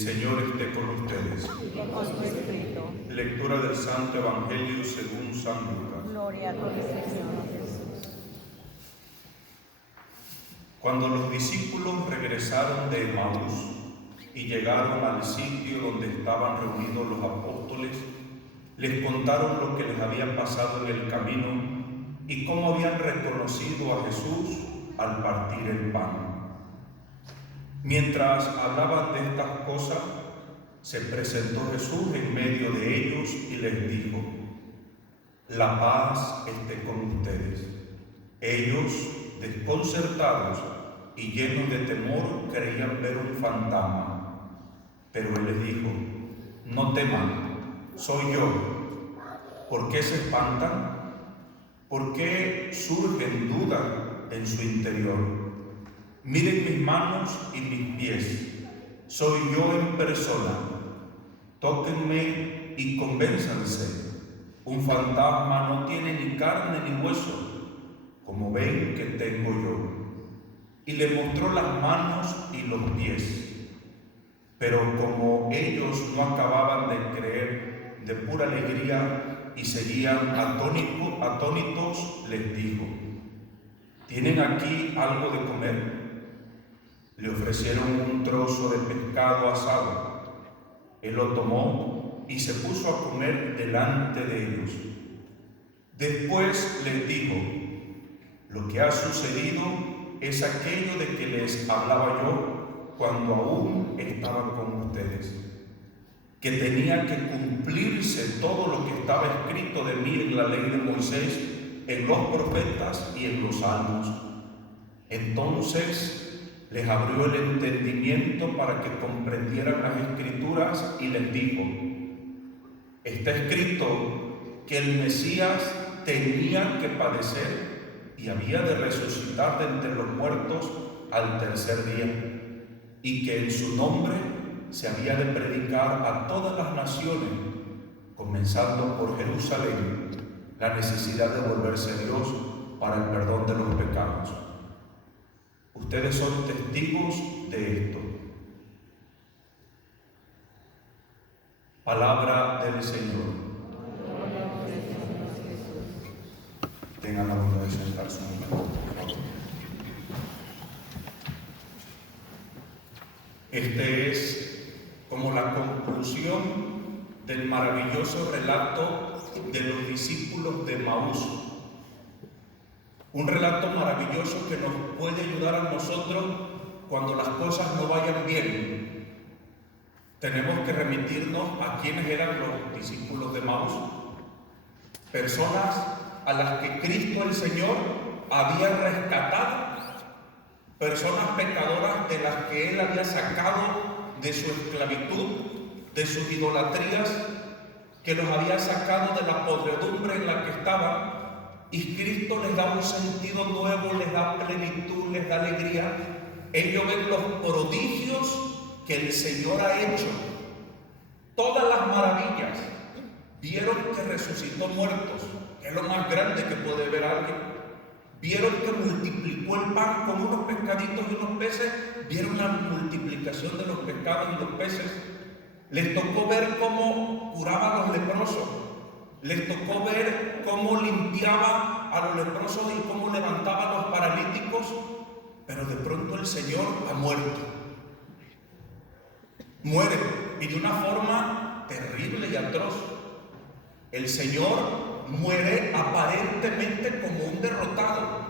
Señor esté con ustedes. Y con tu espíritu. Lectura del Santo Evangelio según San Lucas. Gloria a ti, Señor Jesús. Cuando los discípulos regresaron de Emaús y llegaron al sitio donde estaban reunidos los apóstoles, les contaron lo que les había pasado en el camino y cómo habían reconocido a Jesús al partir el pan. Mientras hablaban de estas cosas, se presentó Jesús en medio de ellos y les dijo: la paz esté con ustedes. Ellos, desconcertados y llenos de temor, creían ver un fantasma. Pero él les dijo: no teman, soy yo. ¿Por qué se espantan? ¿Por qué surgen dudas en su interior? Miren mis manos y mis pies, soy yo en persona. Tóquenme y convénzanse. Un fantasma no tiene ni carne ni hueso, como ven que tengo yo. Y le mostró las manos y los pies. Pero como ellos no acababan de creer de pura alegría y seguían atónitos, les dijo: ¿tienen aquí algo de comer? Le ofrecieron un trozo de pescado asado. Él lo tomó y se puso a comer delante de ellos. Después les dijo: lo que ha sucedido es aquello de que les hablaba yo cuando aún estaba con ustedes, que tenía que cumplirse todo lo que estaba escrito de mí en la ley de Moisés, en los profetas y en los salmos. Entonces les abrió el entendimiento para que comprendieran las Escrituras y les dijo: está escrito que el Mesías tenía que padecer y había de resucitar de entre los muertos al tercer día, y que en su nombre se había de predicar a todas las naciones, comenzando por Jerusalén, la necesidad de volverse a Dios para el perdón de los pecados. Ustedes son testigos de esto. Palabra del Señor. Tengan la bondad de sentarse un momento. Este es como la conclusión del maravilloso relato de los discípulos de Emaús. Un relato maravilloso que nos puede ayudar a nosotros cuando las cosas no vayan bien. Tenemos que remitirnos a quienes eran los discípulos de Emaús. Personas a las que Cristo el Señor había rescatado. Personas pecadoras de las que Él había sacado de su esclavitud, de sus idolatrías, que los había sacado de la podredumbre en la que estaban. Y Cristo les da un sentido nuevo, les da plenitud, les da alegría. Ellos ven los prodigios que el Señor ha hecho, todas las maravillas. Vieron que resucitó muertos, que es lo más grande que puede ver alguien. Vieron que multiplicó el pan con unos pescaditos y unos peces. Vieron la multiplicación de los pescados y los peces. Les tocó ver cómo curaba a los leprosos. Les tocó ver cómo limpiaba a los leprosos y cómo levantaba a los paralíticos, pero de pronto el Señor ha muerto. Muere, y de una forma terrible y atroz. El Señor muere aparentemente como un derrotado.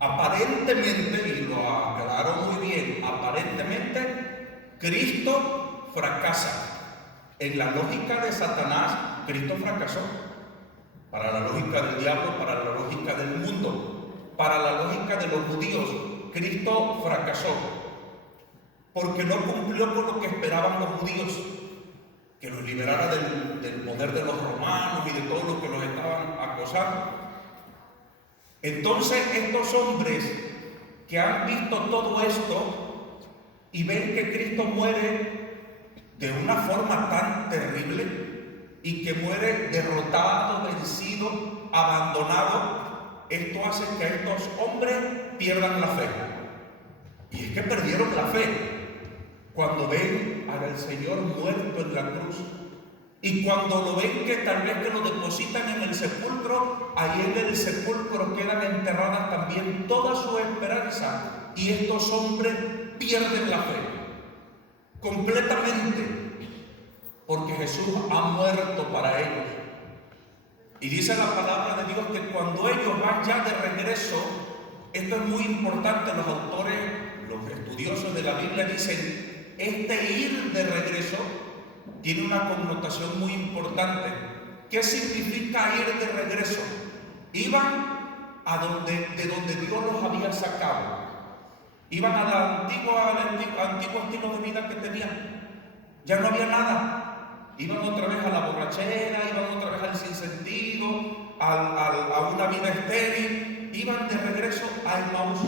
Aparentemente, y lo aclaró muy bien, aparentemente Cristo fracasa. En la lógica de Satanás, Cristo fracasó. Para la lógica del diablo, para la lógica del mundo, para la lógica de los judíos, Cristo fracasó. Porque no cumplió con lo que esperaban los judíos, que los liberara del poder de los romanos y de todo lo que los estaban acosando. Entonces estos hombres que han visto todo esto y ven que Cristo muere de una forma tan terrible y que muere derrotado, vencido, abandonado, esto hace que estos hombres pierdan la fe. Y es que perdieron la fe. cuando ven al Señor muerto en la cruz, y cuando lo ven que tal vez que lo depositan en el sepulcro, ahí en el sepulcro quedan enterradas también toda su esperanza, y estos hombres pierden la fe completamente, porque Jesús ha muerto para ellos. Y dice la palabra de Dios que cuando ellos van ya de regreso, esto es muy importante, los autores, los estudiosos de la Biblia dicen, este ir de regreso tiene una connotación muy importante. ¿Qué significa ir de regreso? Iban de donde Dios los había sacado. Iban al antiguo estilo de vida que tenían. Ya no había nada. Iban otra vez a la borrachera, iban otra vez al sinsentido, a una vida estéril. Iban de regreso a Emaús.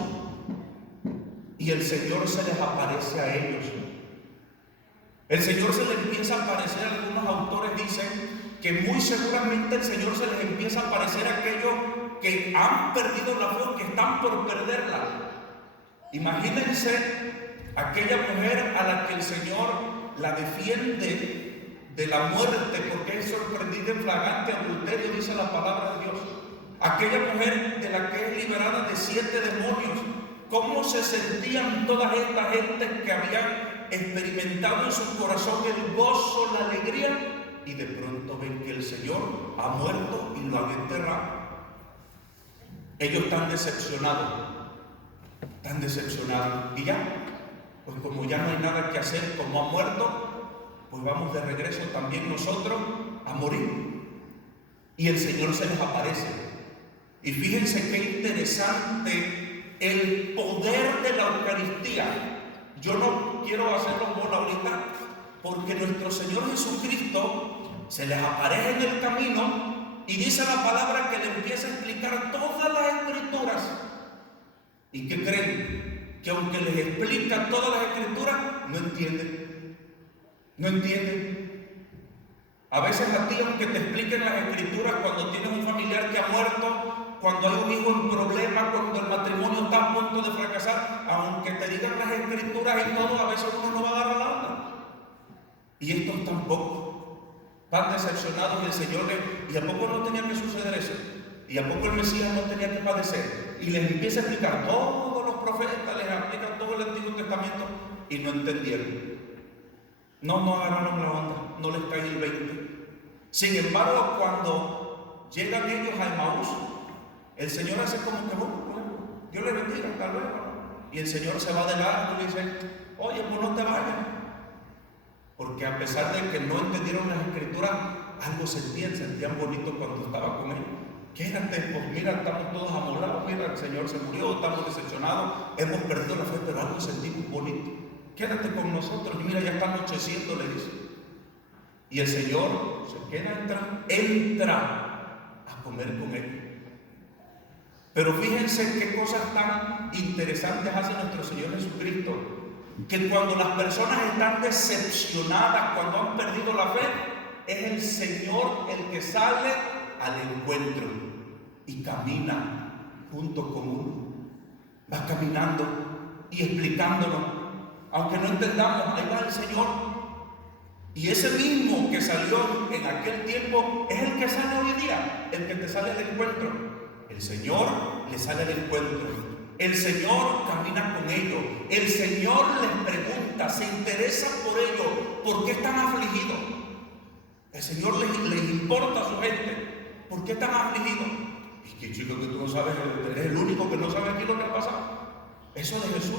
Y el Señor se les aparece a ellos. El Señor se les empieza a aparecer, algunos autores dicen que muy seguramente el Señor se les empieza a aparecer a aquellos que han perdido la fe o que están por perderla. Imagínense aquella mujer a la que el Señor la defiende de la muerte porque es sorprendida en flagrante adulterio, dice la palabra de Dios. Aquella mujer de la que es liberada de 7 demonios. ¿Cómo se sentían todas estas gentes que habían experimentado en su corazón el gozo, la alegría, y de pronto ven que el Señor ha muerto y lo han enterrado? Ellos están decepcionados, y ya, pues como ya no hay nada que hacer, como ha muerto, pues vamos de regreso también nosotros a morir. Y el Señor se les aparece. Y fíjense qué interesante el poder de la Eucaristía. Yo no quiero hacerlo bola ahorita, porque nuestro Señor Jesucristo se les aparece en el camino y dice la palabra que le empieza a explicar todas las Escrituras. ¿Y qué creen? Que aunque les explica todas las Escrituras, no entienden. No entienden. A veces a ti, aunque te expliquen las Escrituras, cuando tienes un familiar que ha muerto, cuando hay un hijo en problema, cuando el matrimonio está a punto de fracasar, aunque te digan las Escrituras y todo, a veces uno no va a dar la onda. Y estos tampoco. Están decepcionados y el Señor ¿y a poco no tenía que suceder eso? ¿Y a poco el Mesías no tenía que padecer? Y les empieza a explicar, todos los profetas les explican todo el Antiguo Testamento y no entendieron. No agarraron la onda, no les cae el 20. Sin embargo, cuando llegan ellos a Emaús, el Señor hace como que, bueno, Dios les bendiga, hasta luego. Y el Señor se va de largo y dice, oye, pues no te vayas. Porque a pesar de que no entendieron las Escrituras, algo sentían bonito cuando estaba con él. Quédate, pues mira, estamos todos amolados, mira, el Señor se murió, estamos decepcionados, hemos perdido la fe, pero algo sentimos bonito. Quédate con nosotros y mira, ya está anocheciendo, le dice. Y el Señor se queda, entra a comer con él. Pero fíjense qué cosas tan interesantes hace nuestro Señor Jesucristo, que cuando las personas están decepcionadas, cuando han perdido la fe, es el Señor el que sale al encuentro y camina junto con uno. Va caminando y explicándonos, aunque no entendamos, ahí va el Señor. Y ese mismo que salió en aquel tiempo es el que sale hoy día, el que te sale al encuentro. El Señor le sale al encuentro. El Señor camina con ellos. El Señor les pregunta, se interesa por ellos. ¿Por qué están afligidos? El Señor les importa a su gente. ¿Por qué están afligidos? Y que chico, que tú no sabes, eres el único que no sabe aquí lo que ha pasado. Eso de Jesús,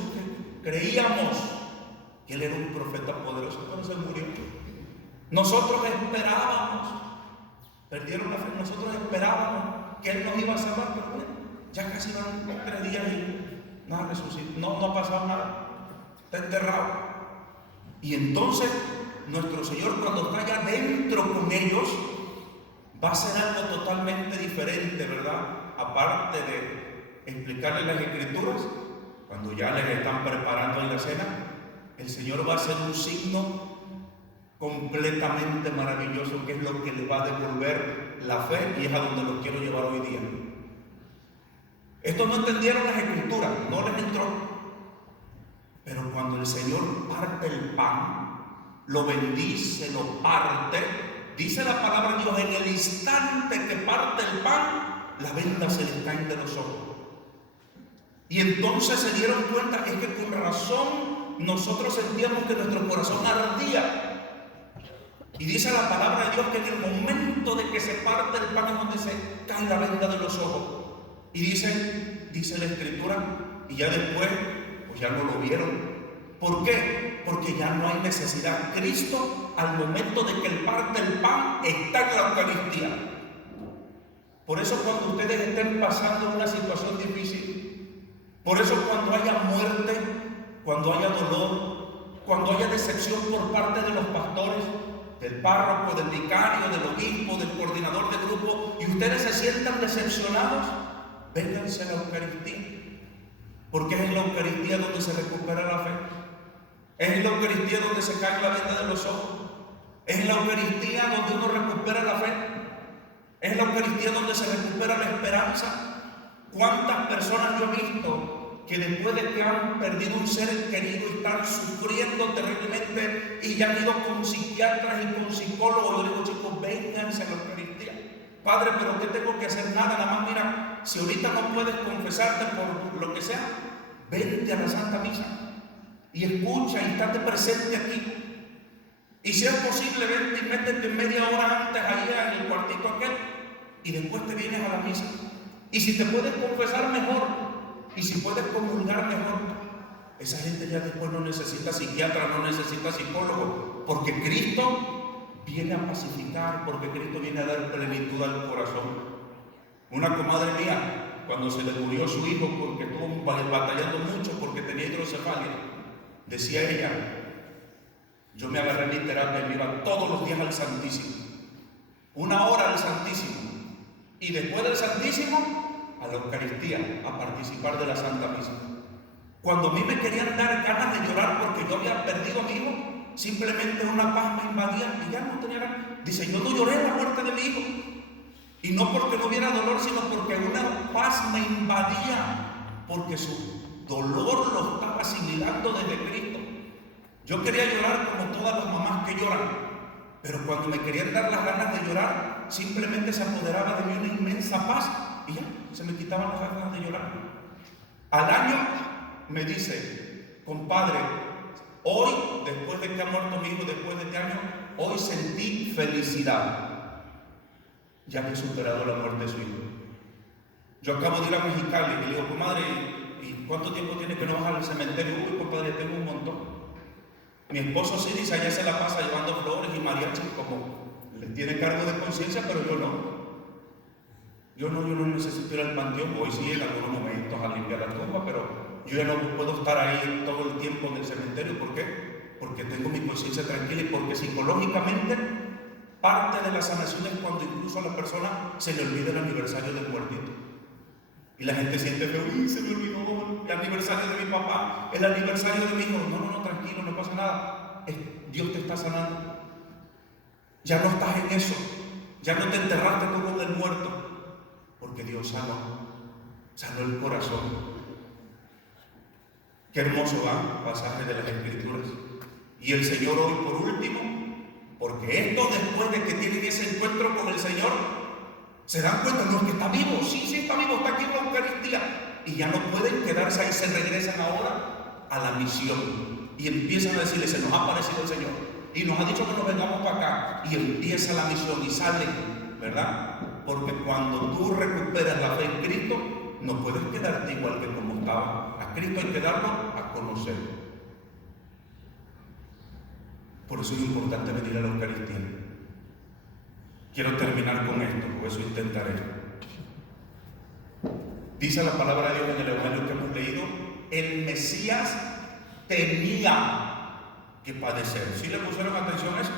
que creíamos que Él era un profeta poderoso, pero se murió. Nosotros esperábamos, perdieron la fe, nosotros esperábamos que Él nos iba a salvar, pero bueno, ya casi van 3 días y nada resucitó, no ha pasado nada, está enterrado. Y entonces nuestro Señor, cuando está allá dentro con ellos, va a hacer algo totalmente diferente, ¿verdad? Aparte de explicarles las Escrituras, cuando ya les están preparando en la cena, el Señor va a hacer un signo completamente maravilloso, que es lo que les va a devolver la fe, y es a donde los quiero llevar hoy día. Estos no entendieron las Escrituras, no les entró. Pero cuando el Señor parte el pan, lo bendice, lo parte, dice la palabra de Dios, en el instante que parte el pan, las vendas se les caen de los ojos. Y entonces se dieron cuenta, es que con razón nosotros sentíamos que nuestro corazón ardía. Y dice la palabra de Dios que en el momento de que se parte el pan es donde se cae la venda de los ojos. Y dice la Escritura, y ya después, pues ya no lo vieron. ¿Por qué? Porque ya no hay necesidad. Cristo, al momento de que Él parte el pan, está en la Eucaristía. Por eso cuando ustedes estén pasando una situación difícil, por eso cuando haya muerte, cuando haya dolor, cuando haya decepción por parte de los pastores, del párroco, del vicario, del obispo, del coordinador de grupo, y ustedes se sientan decepcionados, vénganse a la Eucaristía, porque es en la Eucaristía donde se recupera la fe, es en la Eucaristía donde se cae la venda de los ojos, es en la Eucaristía donde uno recupera la fe, es en la Eucaristía donde se recupera la esperanza. ¿Cuántas personas yo he visto que después de que han perdido un ser querido y están sufriendo terriblemente y ya han ido con psiquiatras y con psicólogos? Yo digo, chicos, vénganse a la Eucaristía. Padre, pero ¿qué tengo que hacer? Nada más, mira, si ahorita no puedes confesarte por lo que sea, vente a la Santa Misa y escucha y estate presente aquí. Y si es posible, vente y métete media hora antes allá en el cuartito aquel y después te vienes a la misa. Y si te puedes confesar, mejor. Y si puedes comulgar, mejor. Esa gente ya después no necesita psiquiatra, no necesita psicólogo, porque Cristo viene a pacificar, porque Cristo viene a dar plenitud al corazón. Una comadre mía, cuando se le murió su hijo, porque estuvo batallando mucho porque tenía hidrocefalia, decía ella, yo me agarré mi terapia y me iba todos los días al Santísimo, 1 hora al Santísimo, y después del Santísimo a la Eucaristía, a participar de la Santa Misa. Cuando a mí me querían dar ganas de llorar porque yo había perdido a mi hijo, simplemente una paz me invadía y ya no tenía ganas. Dice, yo no lloré en la muerte de mi hijo, y no porque no hubiera dolor, sino porque una paz me invadía, porque su dolor lo estaba asimilando desde Cristo. Yo quería llorar como todas las mamás que lloran, pero cuando me querían dar las ganas de llorar, simplemente se apoderaba de mí una inmensa paz y ya, se me quitaban las ganas de llorar. Al año me dice, compadre, hoy, después de que ha muerto mi hijo, después de este año, hoy sentí felicidad, ya que he superado la muerte de su hijo. Yo acabo de ir a Mexicali y le digo, comadre, ¿y cuánto tiempo tiene que no vas al cementerio? Uy, compadre, tengo un montón. Mi esposo sí dice, allá se la pasa llevando flores y mariachis, como le tiene cargo de conciencia, pero yo no. Yo no necesito ir al panteón, voy sí en algunos momentos a limpiar la tumba, pero yo ya no puedo estar ahí todo el tiempo en el cementerio. ¿Por qué? Porque tengo mi conciencia tranquila y porque psicológicamente parte de la sanación es cuando incluso a la persona se le olvida el aniversario del muertito. Y la gente siente feo, uy, se me olvidó el aniversario de mi papá, el aniversario de mi hijo. No, tranquilo, no pasa nada. Dios te está sanando. Ya no estás en eso. Ya no te enterraste como del muerto. Porque Dios sanó el corazón. Qué hermoso pasaje de las Escrituras. Y el Señor hoy, por último, porque esto después de que tienen ese encuentro con el Señor, se dan cuenta, no, es que está vivo, sí está vivo, está aquí en la Eucaristía. Y ya no pueden quedarse ahí, se regresan ahora a la misión. Y empiezan a decirle, se nos ha aparecido el Señor. Y nos ha dicho que nos vengamos para acá. Y empieza la misión y salen, ¿verdad? Porque cuando tú recuperas la fe en Cristo, no puedes quedarte igual que como estaba. A Cristo hay que darlo a conocer. Por eso es importante venir a la Eucaristía. Quiero terminar con esto, por eso intentaré. Dice la palabra de Dios en el Evangelio que hemos leído, el Mesías tenía que padecer. ¿Sí le pusieron atención a eso?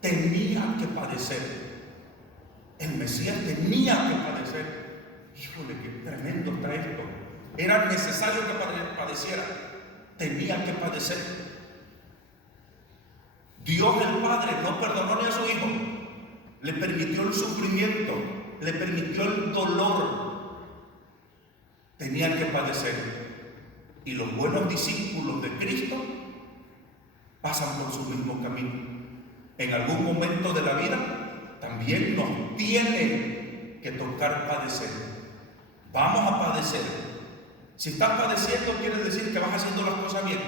Tenía que padecer. El Mesías tenía que padecer. Híjole, qué tremendo está esto. Era necesario que padeciera. Tenía que padecer. Dios el Padre no perdonó ni a su Hijo. Le permitió el sufrimiento. Le permitió el dolor. Tenía que padecer. Y los buenos discípulos de Cristo pasan por su mismo camino. En algún momento de la vida también nos tiene que tocar padecer. Vamos a padecer. Si estás padeciendo, quiere decir que vas haciendo las cosas bien.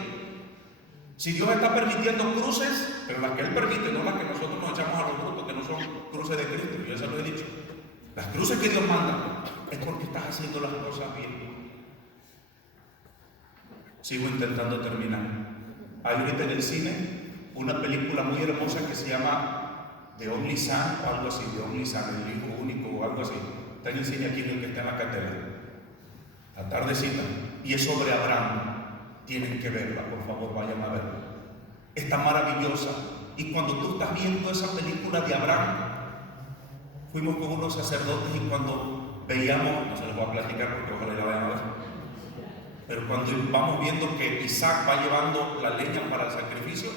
Si Dios está permitiendo cruces, pero las que Él permite, no las que nosotros nos echamos a los brutos, que no son cruces de Cristo, yo ya se lo he dicho. Las cruces que Dios manda es porque estás haciendo las cosas bien. Sigo intentando terminar. Hay ahorita en el cine una película muy hermosa que se llama The Only Son o algo así, The Only Son, el hijo único o algo así. Está en el cine aquí en el que está en la catedral. La tardecita. Y es sobre Abraham. Tienen que verla, por favor, vayan a verla. Está maravillosa. Y cuando tú estás viendo esa película de Abraham, fuimos con unos sacerdotes y cuando veíamos, no se les voy a platicar porque ojalá la vayan a ver, pero cuando vamos viendo que Isaac va llevando la leña para el sacrificio,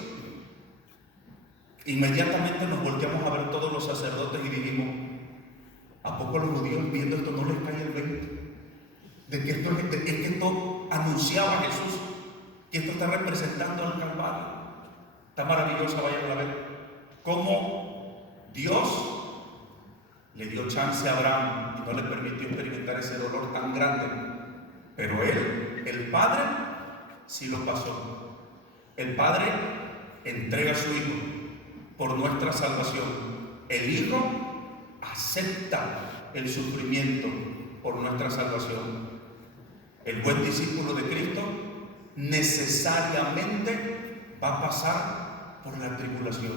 inmediatamente nos volteamos a ver todos los sacerdotes y dijimos, ¿a poco los judíos viendo esto no les cae el 20? De que esto anunciaba a Jesús, que esto está representando al Calvario. Está maravillosa, vayan a ver cómo Dios le dio chance a Abraham y no le permitió experimentar ese dolor tan grande, pero él, el Padre, sí lo pasó. El Padre entrega a su Hijo por nuestra salvación. El Hijo acepta el sufrimiento por nuestra salvación. El buen discípulo de Cristo necesariamente va a pasar por la tribulación,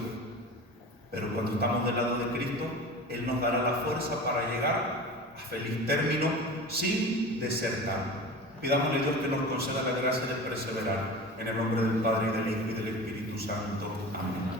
pero cuando estamos del lado de Cristo, Él nos dará la fuerza para llegar a feliz término sin desertar. Pidámosle a Dios que nos conceda la gracia de perseverar. En el nombre del Padre, y del Hijo, y del Espíritu Santo. Amén.